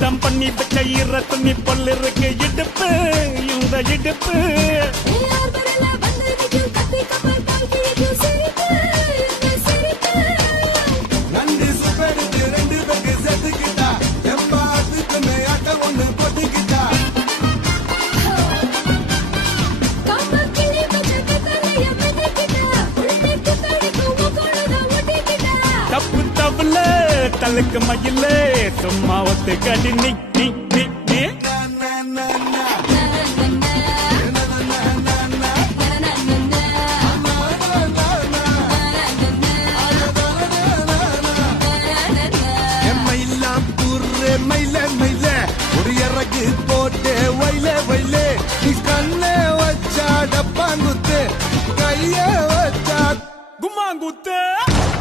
தம் பண்ணி வச்ச ஈர துணி பொல் இருக்கு இடுப்பு இந்த இடுப்பு நன்றி சுப்பெடுத்து 2 பேருக்கு சேர்த்துக்கிட்டா எம்மாத்துக்கு மேயாட்ட ஒண்ணு போட்டுக்கிட்டா தப்பு தவுல தலுக்கு மயிலே சும்மா ஒத்து கடி நீ நீ நீ